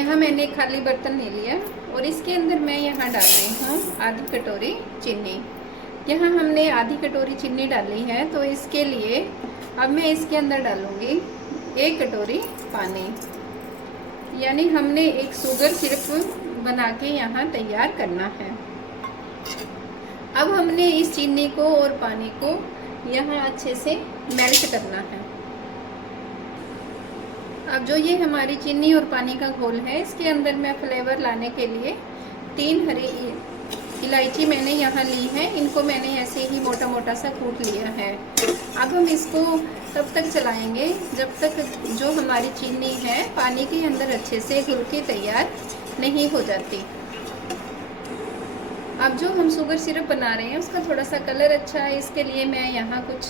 यहाँ मैंने खाली बर्तन ले लिया और इसके अंदर मैं यहाँ डाल रही हूँ आधी कटोरी चीनी। यहाँ हमने आधी कटोरी चीनी डाली है, तो इसके लिए अब मैं इसके अंदर डालूँगी 1 कटोरी पानी। यानी हमने एक शुगर सिरप बना के यहाँ तैयार करना है। अब हमने इस चीनी को और पानी को यहाँ अच्छे से मेल्ट करना है। अब जो ये हमारी चीनी और पानी का घोल है, इसके अंदर मैं फ्लेवर लाने के लिए 3 हरी इलायची मैंने यहाँ ली है। इनको मैंने ऐसे ही मोटा मोटा सा कूट लिया है। अब हम इसको तब तक चलाएंगे जब तक जो हमारी चीनी है पानी के अंदर अच्छे से घुल के तैयार नहीं हो जाती। अब जो हम शुगर सिरप बना रहे हैं उसका थोड़ा सा कलर अच्छा है, इसके लिए मैं यहाँ कुछ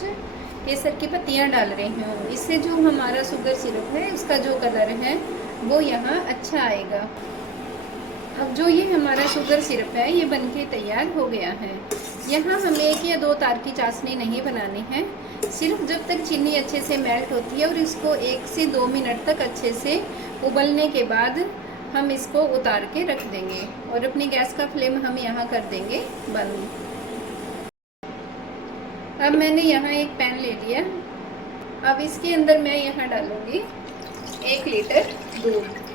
केसर की पत्तियाँ डाल रही हूँ। इससे जो हमारा शुगर सिरप है उसका जो कलर है वो यहाँ अच्छा आएगा। अब जो ये हमारा शुगर सिरप है ये बनके तैयार हो गया है। यहाँ हमें 1 या 2 तार की चाशनी नहीं बनानी है, सिर्फ जब तक चीनी अच्छे से मेल्ट होती है और इसको 1 से 2 मिनट तक अच्छे से उबलने के बाद हम इसको उतार के रख देंगे और अपनी गैस का फ्लेम हम यहाँ कर देंगे बंद। अब मैंने यहाँ एक पैन ले लिया। अब इसके अंदर मैं यहाँ डालूँगी 1 लीटर दूध।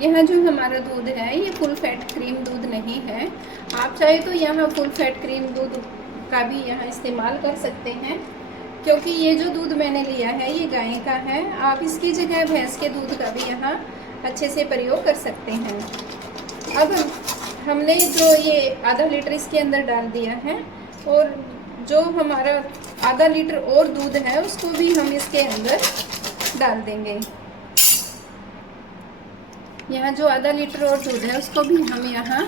यहाँ जो हमारा दूध है ये फुल फैट क्रीम दूध नहीं है। आप चाहे तो यहाँ फुल फैट क्रीम दूध का भी यहाँ इस्तेमाल कर सकते हैं, क्योंकि ये जो दूध मैंने लिया है ये गाय का है। आप इसकी जगह भैंस के दूध का भी यहाँ अच्छे से प्रयोग कर सकते हैं। अब हमने जो ये आधा लीटर इसके अंदर डाल दिया है और जो हमारा आधा लीटर और दूध है उसको भी हम इसके अंदर डाल देंगे। यहाँ जो आधा लीटर और दूध है उसको भी हम यहाँ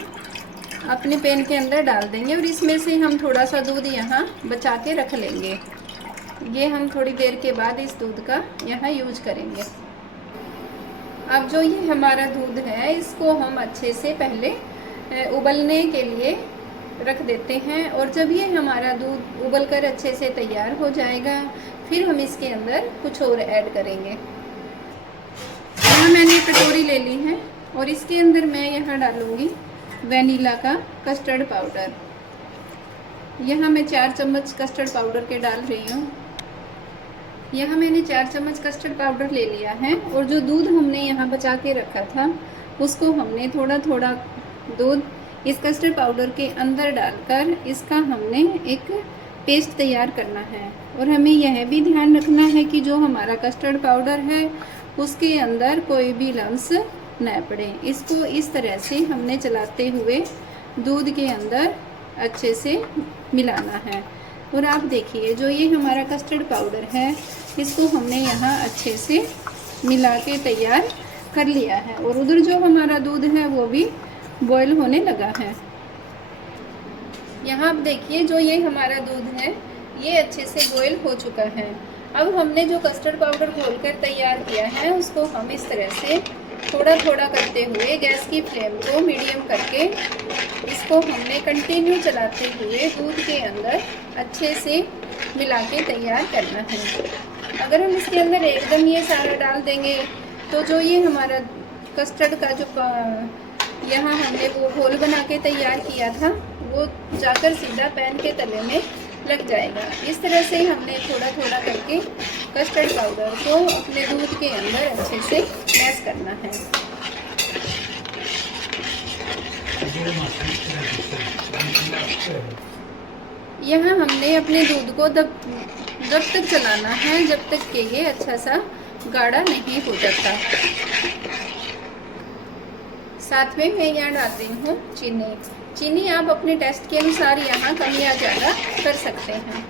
अपने पैन के अंदर डाल देंगे और इसमें से हम थोड़ा सा दूध यहाँ बचा के रख लेंगे। ये हम थोड़ी देर के बाद इस दूध का यहाँ यूज करेंगे। अब जो ये हमारा दूध है इसको हम अच्छे से पहले उबलने के लिए रख देते हैं और जब ये हमारा दूध उबल कर अच्छे से तैयार हो जाएगा फिर हम इसके अंदर कुछ और ऐड करेंगे। यहाँ मैंने कटोरी ले ली है और इसके अंदर मैं यहाँ डालूँगी वनीला का कस्टर्ड पाउडर। यहाँ मैं 4 चम्मच कस्टर्ड पाउडर के डाल रही हूँ। यहाँ मैंने 4 चम्मच कस्टर्ड पाउडर ले लिया है और जो दूध हमने यहाँ बचा के रखा था उसको हमने थोड़ा थोड़ा दूध इस कस्टर्ड पाउडर के अंदर डालकर इसका हमने एक पेस्ट तैयार करना है। और हमें यह भी ध्यान रखना है कि जो हमारा कस्टर्ड पाउडर है उसके अंदर कोई भी लम्स न पड़े। इसको इस तरह से हमने चलाते हुए दूध के अंदर अच्छे से मिलाना है। और आप देखिए जो ये हमारा कस्टर्ड पाउडर है इसको हमने यहाँ अच्छे से मिला के तैयार कर लिया है और उधर जो हमारा दूध है वो भी बॉईल होने लगा है। यहाँ आप देखिए जो ये हमारा दूध है ये अच्छे से बॉईल हो चुका है। अब हमने जो कस्टर्ड पाउडर घोलकर तैयार किया है उसको हम इस तरह से थोड़ा थोड़ा करते हुए गैस की फ्लेम को मीडियम करके इसको हमने कंटिन्यू चलाते हुए दूध के अंदर अच्छे से मिला के तैयार करना है। अगर हम इसके अंदर एकदम ये सारा डाल देंगे तो जो ये हमारा कस्टर्ड का जो यहाँ हमने वो घोल बना के तैयार किया था वो जाकर सीधा पैन के तले में लग जाएगा। इस तरह से हमने थोड़ा थोड़ा करके कस्टर्ड पाउडर को अपने दूध के अंदर अच्छे से मैश करना है। यहाँ हमने अपने दूध को जब तक चलाना है जब तक कि ये अच्छा सा गाढ़ा नहीं हो जाता। साथ में मैं यहाँ डाल रही हूँ चीनी आप अपने टेस्ट के अनुसार यहाँ कम या ज़्यादा कर सकते हैं।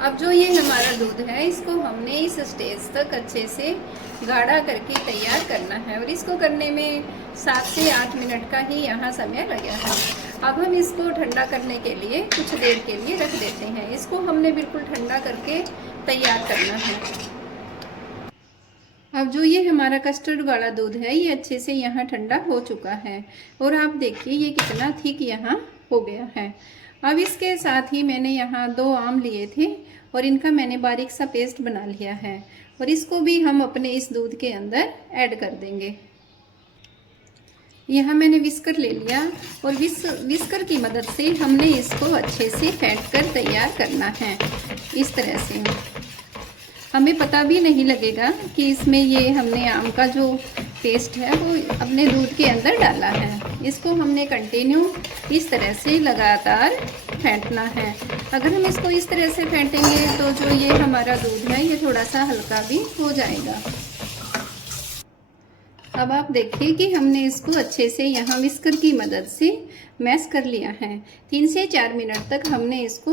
अब जो ये हमारा दूध है इसको हमने इस स्टेज तक अच्छे से गाढ़ा करके तैयार करना है और इसको करने में 7 से 8 मिनट का ही यहाँ समय लगा है। अब हम इसको ठंडा करने के लिए कुछ देर के लिए रख देते हैं। इसको हमने बिल्कुल ठंडा करके तैयार करना है। अब जो ये हमारा कस्टर्ड वाला दूध है ये अच्छे से यहाँ ठंडा हो चुका है और आप देखिए ये कितना थिक यहाँ हो गया है। अब इसके साथ ही मैंने यहाँ 2 आम लिए थे और इनका मैंने बारीक सा पेस्ट बना लिया है और इसको भी हम अपने इस दूध के अंदर ऐड कर देंगे। यहाँ मैंने विस्कर ले लिया और विस्कर की मदद से हमने इसको अच्छे से फेंट कर तैयार करना है। इस तरह से हमें पता भी नहीं लगेगा कि इसमें ये हमने आम का जो पेस्ट है वो अपने दूध के अंदर डाला है। इसको हमने कंटिन्यू इस तरह से लगातार फेंटना है। अगर हम इसको इस तरह से फेंटेंगे तो जो ये हमारा दूध है ये थोड़ा सा हल्का भी हो जाएगा। अब आप देखिए कि हमने इसको अच्छे से यहाँ विस्कर की मदद से मैश कर लिया है। 3 से 4 मिनट तक हमने इसको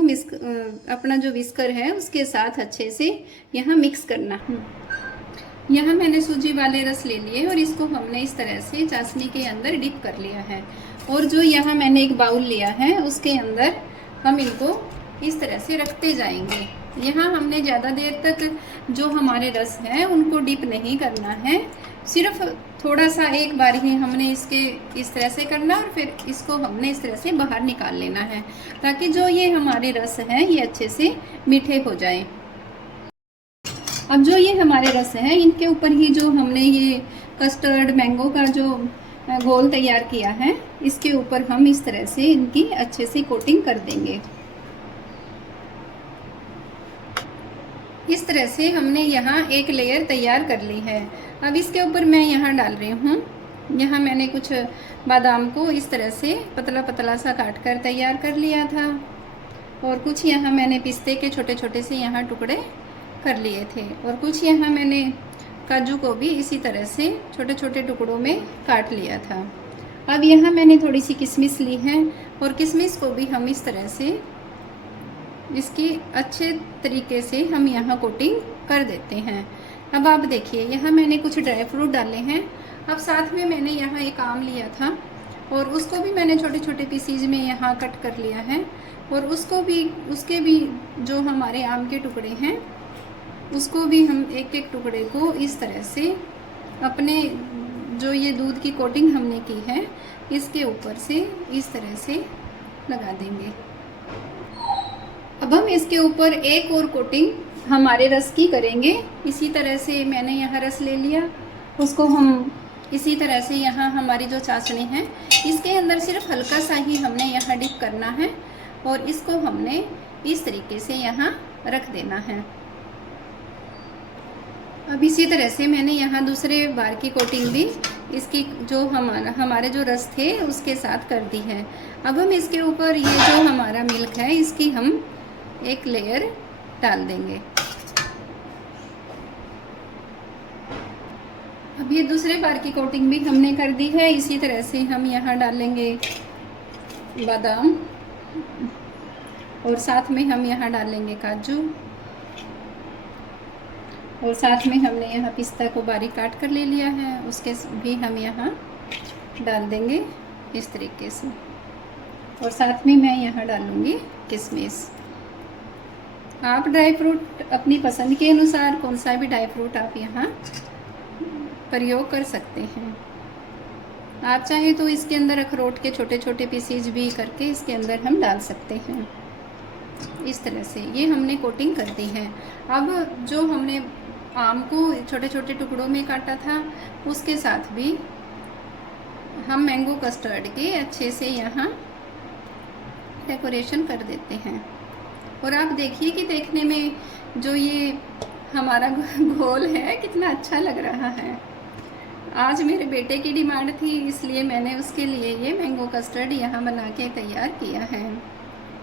अपना जो विस्कर है उसके साथ अच्छे से यहाँ मिक्स करना है। यहाँ मैंने सूजी वाले रस ले लिए और इसको हमने इस तरह से चाशनी के अंदर डिप कर लिया है। और जो यहाँ मैंने एक बाउल लिया है उसके अंदर हम इनको इस तरह से रखते जाएंगे। यहाँ हमने ज़्यादा देर तक जो हमारे रस हैं उनको डिप नहीं करना है, सिर्फ थोड़ा सा एक बार ही हमने इसके इस तरह से करना और फिर इसको हमने इस तरह से बाहर निकाल लेना है ताकि जो ये हमारे रस हैं ये अच्छे से मीठे हो जाएं। अब जो ये हमारे रस हैं इनके ऊपर ही जो हमने ये कस्टर्ड मैंगो का जो घोल तैयार किया है इसके ऊपर हम इस तरह से इनकी अच्छे से कोटिंग कर देंगे। इस तरह से हमने यहाँ एक लेयर तैयार कर ली है। अब इसके ऊपर मैं यहाँ डाल रही हूँ, यहाँ मैंने कुछ बादाम को इस तरह से पतला पतला सा काट कर तैयार कर लिया था और कुछ यहाँ मैंने पिस्ते के छोटे छोटे से यहाँ टुकड़े कर लिए थे और कुछ यहाँ मैंने काजू को भी इसी तरह से छोटे छोटे टुकड़ों में काट लिया था। अब यहाँ मैंने थोड़ी सी किशमिश ली है और किशमिश को भी हम इस तरह से इसकी अच्छे तरीके से हम यहाँ कोटिंग कर देते हैं। अब आप देखिए यहाँ मैंने कुछ ड्राई फ्रूट डाले हैं। अब साथ में मैंने यहाँ एक आम लिया था और उसको भी मैंने छोटे छोटे पीसीज में यहाँ कट कर लिया है और उसके भी जो हमारे आम के टुकड़े हैं उसको भी हम एक एक टुकड़े को इस तरह से अपने जो ये दूध की कोटिंग हमने की है इसके ऊपर से इस तरह से लगा देंगे। अब हम इसके ऊपर एक और कोटिंग हमारे रस की करेंगे। इसी तरह से मैंने यहाँ रस ले लिया, उसको हम इसी तरह से यहाँ हमारी जो चाशनी है इसके अंदर सिर्फ हल्का सा ही हमने यहाँ डिप करना है और इसको हमने इस तरीके से यहाँ रख देना है। अब इसी तरह से मैंने यहाँ दूसरे बार की कोटिंग भी इसकी जो हमारे जो रस थे उसके साथ कर दी है। अब हम इसके ऊपर ये जो हमारा मिल्क है इसकी हम एक लेयर डाल देंगे। अब ये दूसरे बार की कोटिंग भी हमने कर दी है। इसी तरह से हम यहाँ डालेंगे बादाम और साथ में हम यहाँ डालेंगे काजू और साथ में हमने यहाँ पिस्ता को बारीक काट कर ले लिया है, उसके भी हम यहाँ डाल देंगे इस तरीके से और साथ में मैं यहाँ डालूँगी किशमिश। आप ड्राई फ्रूट अपनी पसंद के अनुसार कौन सा भी ड्राई फ्रूट आप यहाँ प्रयोग कर सकते हैं। आप चाहें तो इसके अंदर अखरोट के छोटे छोटे पीसीज भी करके इसके अंदर हम डाल सकते हैं। इस तरह से ये हमने कोटिंग कर दी है। अब जो हमने आम को छोटे छोटे टुकड़ों में काटा था उसके साथ भी हम मैंगो कस्टर्ड के अच्छे से यहाँ डेकोरेशन कर देते हैं। और आप देखिए कि देखने में जो ये हमारा घोल है कितना अच्छा लग रहा है। आज मेरे बेटे की डिमांड थी इसलिए मैंने उसके लिए ये मैंगो कस्टर्ड यहाँ बना के तैयार किया है।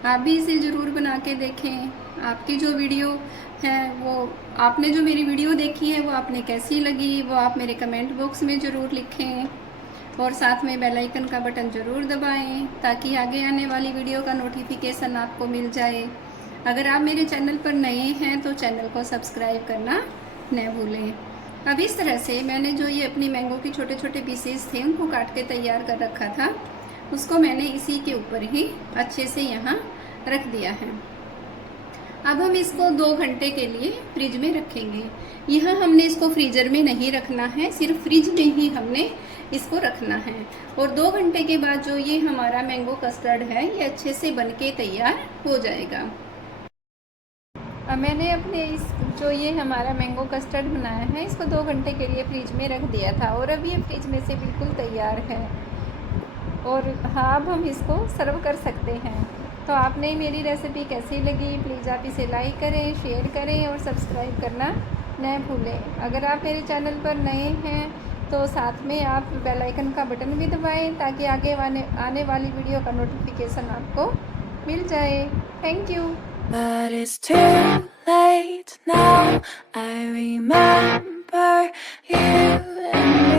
आप भी इसे ज़रूर बना के देखें। आपकी जो वीडियो है वो आपने जो मेरी वीडियो देखी है वो आपने कैसी लगी वो आप मेरे कमेंट बॉक्स में ज़रूर लिखें और साथ में बेल आइकन का बटन ज़रूर दबाएं ताकि आगे आने वाली वीडियो का नोटिफिकेशन आपको मिल जाए। अगर आप मेरे चैनल पर नए हैं तो चैनल को सब्सक्राइब करना न भूलें। अब इस तरह से मैंने जो ये अपनी मैंगो के छोटे छोटे पीसेस थे उनको काट के तैयार कर रखा था उसको मैंने इसी के ऊपर ही अच्छे से यहाँ रख दिया है। अब हम इसको 2 घंटे के लिए फ्रिज में रखेंगे। यहाँ हमने इसको फ्रीज़र में नहीं रखना है, सिर्फ फ्रिज में ही हमने इसको रखना है। और 2 घंटे के बाद जो ये हमारा मैंगो कस्टर्ड है ये अच्छे से बनके तैयार हो जाएगा। अब मैंने अपने इस जो ये हमारा मैंगो कस्टर्ड बनाया है इसको 2 घंटे के लिए फ्रिज में रख दिया था और अब ये फ्रिज में से बिल्कुल तैयार है। और हाँ, अब हम इसको सर्व कर सकते हैं। तो आपने मेरी रेसिपी कैसी लगी, प्लीज़ आप इसे लाइक करें, शेयर करें और सब्सक्राइब करना न भूलें। अगर आप मेरे चैनल पर नए हैं तो साथ में आप बेल आइकन का बटन भी दबाएं ताकि आगे आने वाली वीडियो का नोटिफिकेशन आपको मिल जाए। Thank you. But it's too late now. I remember you and me.